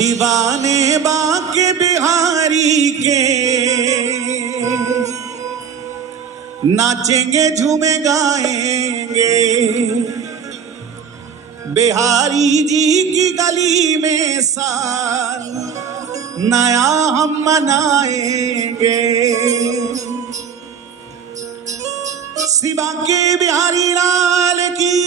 दीवाने बांके बिहारी के नाचेंगे झूमे गाएंगे, बिहारी जी की गली में साल नया हम मनाएंगे। शिवा के बिहारी लाल की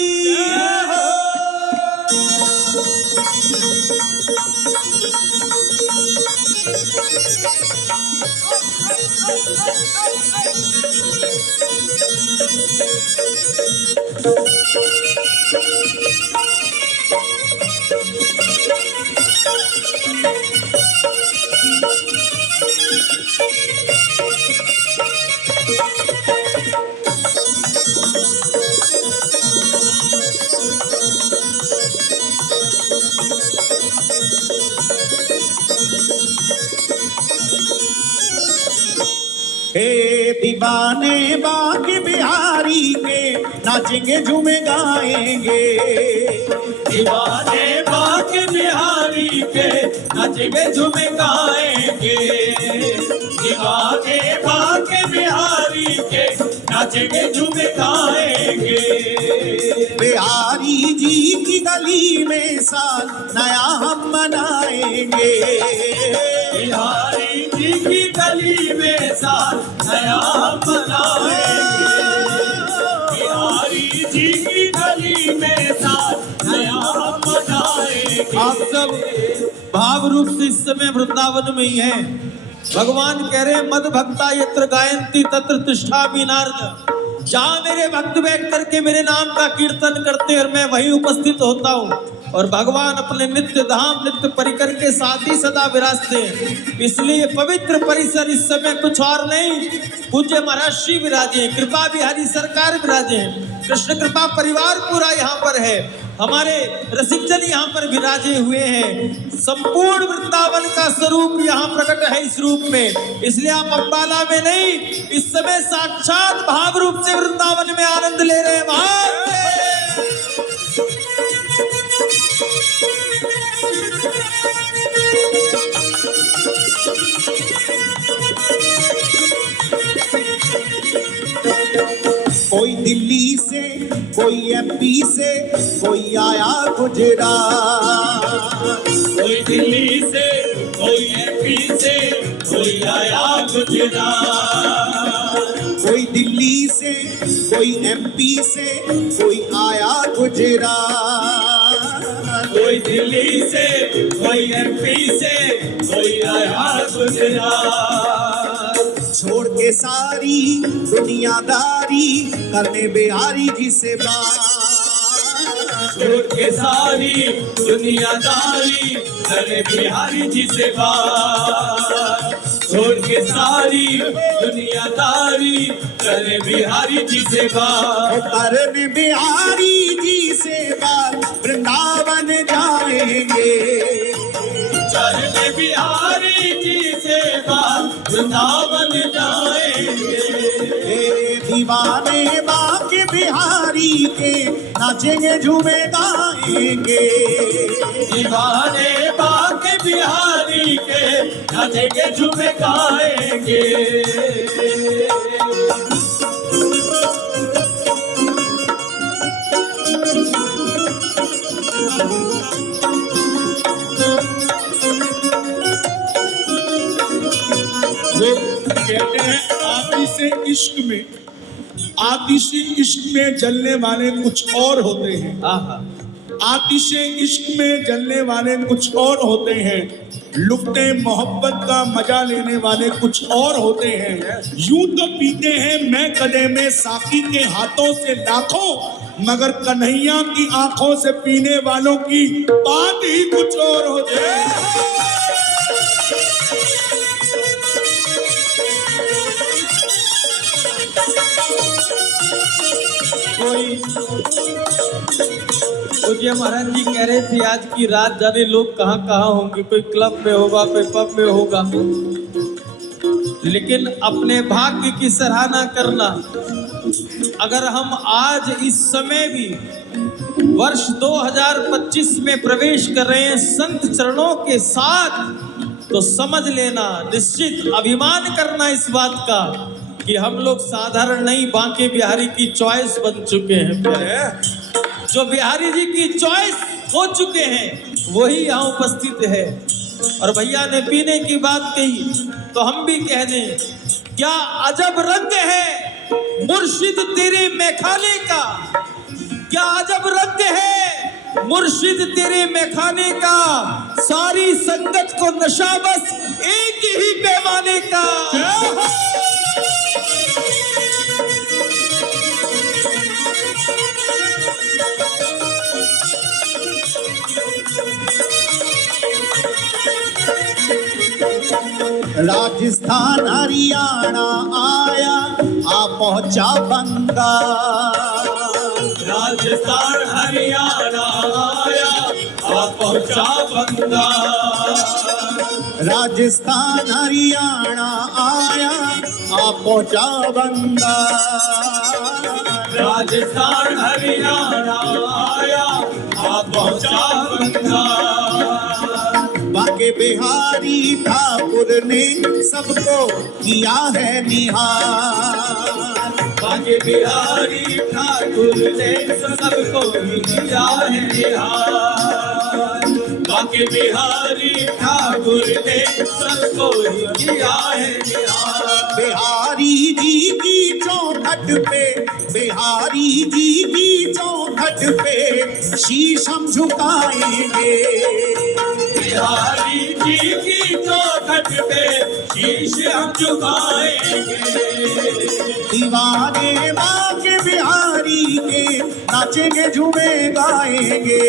दीवाने बांके बिहारी के नाचेंगे झूमे गाएंगे, दीवाने बांके बिहारी के नाचेंगे झूमे गाएंगे, दीवाने बांके बिहारी के नाचेंगे झूमे गाएंगे। बिहारी जी की गली में साल नया हम मनाएंगे, बिहारी जी की गली में साल नया मनाएंगे, बिहारी जी की गली में साल नया मनाएंगे। आप सब भाव रूप से इस समय वृंदावन में ही हैं। भगवान कह रहे मद भक्ता यत्र गायन्ति तत्र तिष्ठामि नारद। जहाँ मेरे भक्त बैठ करके मेरे नाम का कीर्तन करते और मैं वहीं उपस्थित होता हूँ। और भगवान अपने नित्य धाम नित्य परिकर के साथ ही सदा विराजते हैं। इसलिए पवित्र परिसर इस समय कुछ और नहीं, पूज्य महाराज श्री विराजे, कृपा बिहारी सरकार विराजे, कृष्ण कृपा परिवार पूरा यहाँ पर है, हमारे रसिकजन यहाँ पर विराजे हुए हैं। संपूर्ण वृंदावन का स्वरूप यहाँ प्रकट है इस रूप में। इसलिए आप अम्बाला में नहीं, इस समय साक्षात भाव रूप से वृंदावन में आनंद ले रहे हैं। कोई दिल्ली से, कोई एमपी से, कोई आया गुजरात, कोई दिल्ली से, कोई एमपी से, कोई आया गुजरात, कोई दिल्ली से, कोई एमपी से, कोई आया गुजरात, कोई दिल्ली से, कोई एमपी से, कोई आया गुजरात। छोड़ के सारी दुनियादारी करने बिहारी जी से बात, छोड़ के सारी दुनियादारी करने बिहारी जी से बात, छोड़ के सारी दुनियादारी करने बिहारी जी से बात, करने बिहारी जी से बात वृंदावन जाएंगे, करने बिहारी जी से बात वृंदावन जाएंगे। दीवाने बांके बिहारी के नाचेंगे झूमे गाएंगे, दीवाने बांके बिहारी के नाचेंगे झूमे गाएंगे। कहते हैं आतिशे इश्क में, आतिशे इश्क में जलने वाले कुछ और होते हैं, आतिशे इश्क में जलने वाले कुछ और होते हैं, लुफ्ते मोहब्बत का मजा लेने वाले कुछ और होते हैं। यूं तो पीते हैं मैं कदे में साकी के हाथों से लाखों, मगर कन्हैया की आंखों से पीने वालों की बात ही कुछ और होती है। पूज्य महाराज जी कह रहे थे आज की रात जाने लोग कहाँ कहाँ होंगे, कोई क्लब में होगा, कोई पब में होगा, लेकिन अपने भाग्य की सराहना करना। अगर हम आज इस समय भी वर्ष 2025 में प्रवेश कर रहे हैं संत चरणों के साथ, तो समझ लेना, निश्चित अभिमान करना इस बात का कि हम लोग साधारण नहीं, बांके बिहारी की चॉइस बन चुके हैं प्यारे। जो बिहारी जी की चॉइस हो चुके हैं वही यहाँ उपस्थित है। और भैया ने पीने की बात कही तो हम भी कह दें, क्या अजब रंग है मुर्शिद तेरे मैखाने का, क्या अजब रंग है मुर्शिद तेरे मैखाने का, सारी संगत को नशा बस एक ही पैमाने का। राजस्थान हरियाणा आया, आ पहुंचा बंगाल। राजस्थान हरियाणा आया, आ पहुंचा बंगाल। राजस्थान हरियाणा आया, आ पहुंचा बंगाल। राजस्थान हरियाणा आया, आ पहुंचा बंगाल। बांके बिहारी ठाकुर ने सबको किया है निहार। बांके बिहारी ठाकुर ने सबको किया है निहार। बांके बिहारी ठाकुर ने सबको किया है निहार। बिहारी जी की चौखट पे, बिहारी जी की चौखट पे शीश हम झुकाएंगे। बिहारी जी की चौखट पे शीश हम झुकाएंगे। दीवाने बांके बिहारी के नाचेंगे झूमे गाएंगे।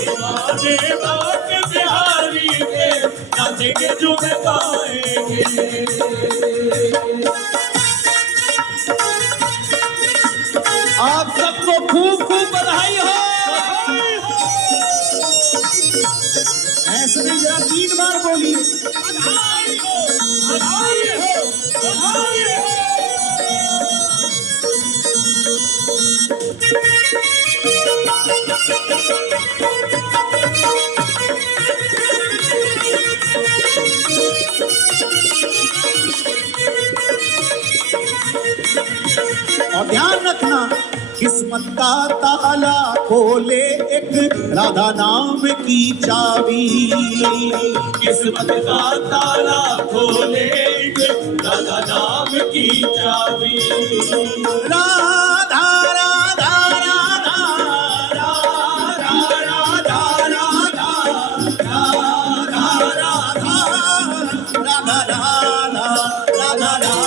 दीवाने बांके बिहारी के नाचेंगे झूमे गाएंगे। आप सबको खूब खूब बधाई हो। ऐसे नहीं, जरा 3 बार बोलिए। बधाई हो, बधाई हो, बधाई हो। और ध्यान रखना, किस्मत का ताला खोले एक राधा नाम की चाबी। किस्मत का ताला खोले राधा नाम की चाबी। राधा राधा राधा राधा राधा राधा राधा राधा राधा राधा राधा।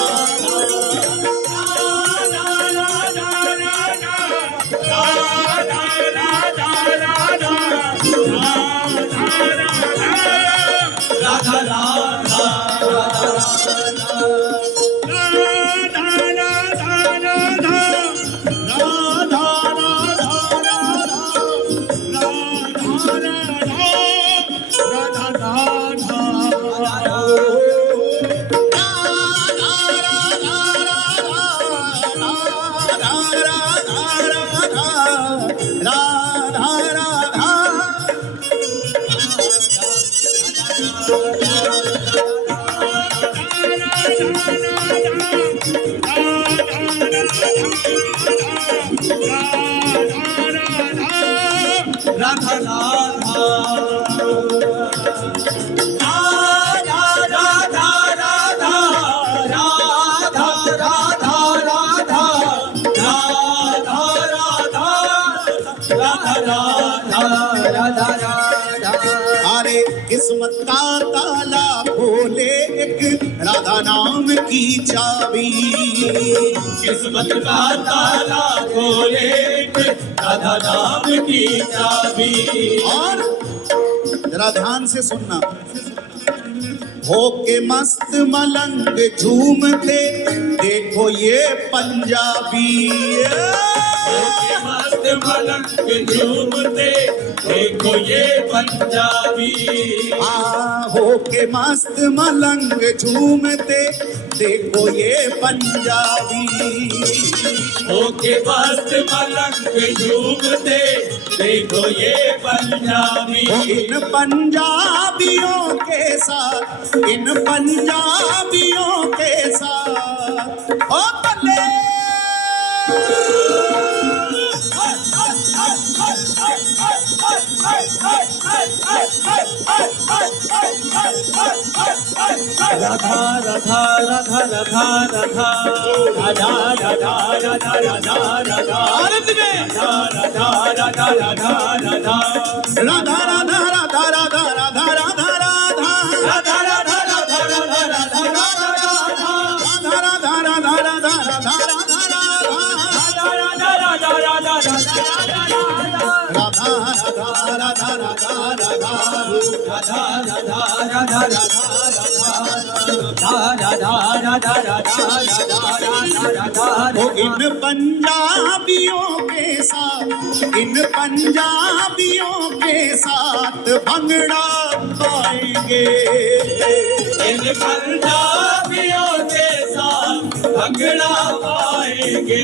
अरे किस्मत का ताला खोले एक राधा नाम की चाबी। किस्मत का ताला खोले राधा नाम की चाबी। और जरा ध्यान से सुनना, होके मस्त मलंग झूमते देखो ये पंजाबी। होके मस्त मलंग झूमते देखो ये पंजाबी। हो के मस्त मलंग झूमते देखो ये पंजाबी। होके मस्त मलंग झूमते देखो ये पंजाबी। इन पंजाबियों के साथ, इन पंजाबियों के साथ ओ बल्ले। राधा राधा राधा राधा राधा राधा राधा राधा राधा राधा आनंद में राधा राधा राधा राधा राधा राधा राधा राधा राधा राधा राधा राधा राधा राधा राधा राधा राधा राधा राधा इन पंजाबियों के साथ, इन पंजाबियों के साथ भंगड़ा पाएंगे। इन पंजाबियों के साथ भंगड़ा पाएंगे।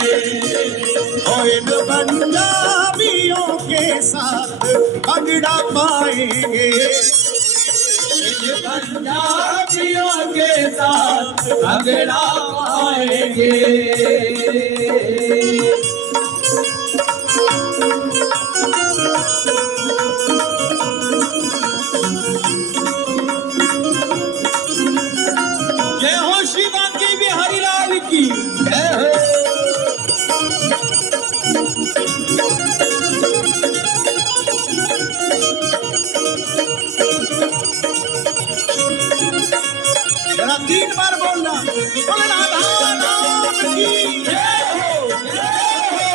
इन पंजाबियों के साथ भंगड़ा पाएंगे। इन पंजाबियों के साथ भंगड़ा पाएंगे। जय हो श्री बांके बिहारी लाल की जय हो। जरा 3 बार बोलना, बोल राधा नाम की जय हो, जय हो,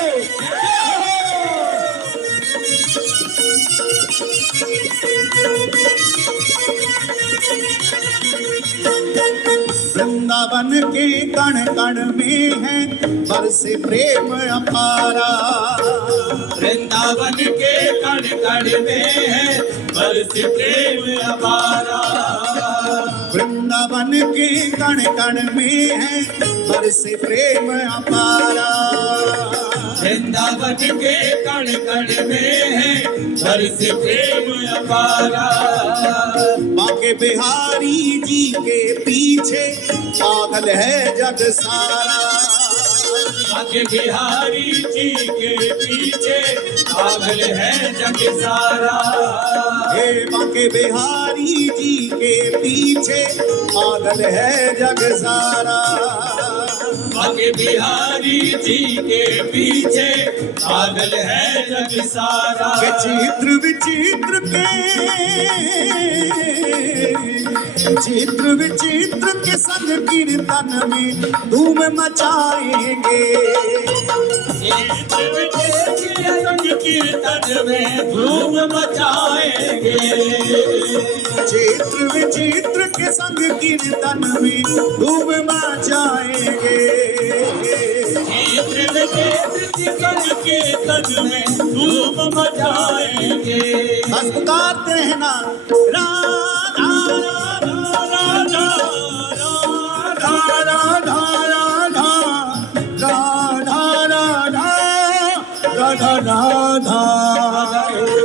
वृंदावन के कण कण में है बरसे प्रेम अपारा। वृंदावन के कण कण में है बरस प्रेम अपारा। वृंदावन के कण कण में है बरसे प्रेम अपारा। वृंदावन के कण कण में है बरस प्रेम अपारा। बांके बिहारी जी के पीछे पागल है जग सारा। बांके बिहारी जी के पीछे पागल है जग सारा। हे बांके बिहारी जी के पीछे पागल है जग सारा। बांके बिहारी जी के पीछे पागल है जग सारा। विचित्र विचित्र के चित्र विचित्र के संग कीर्तन में धूम मचाएंगे। कीर्तन में धूम मचाएंगे। चित्र विचित्र के संग कीर्तन में धूम मचाएंगे। कीर्तन में धूम मचाएंगे। बस पुकारते हैं ना राधा राधा राधा राधा राधा राधा राधा राधा राधा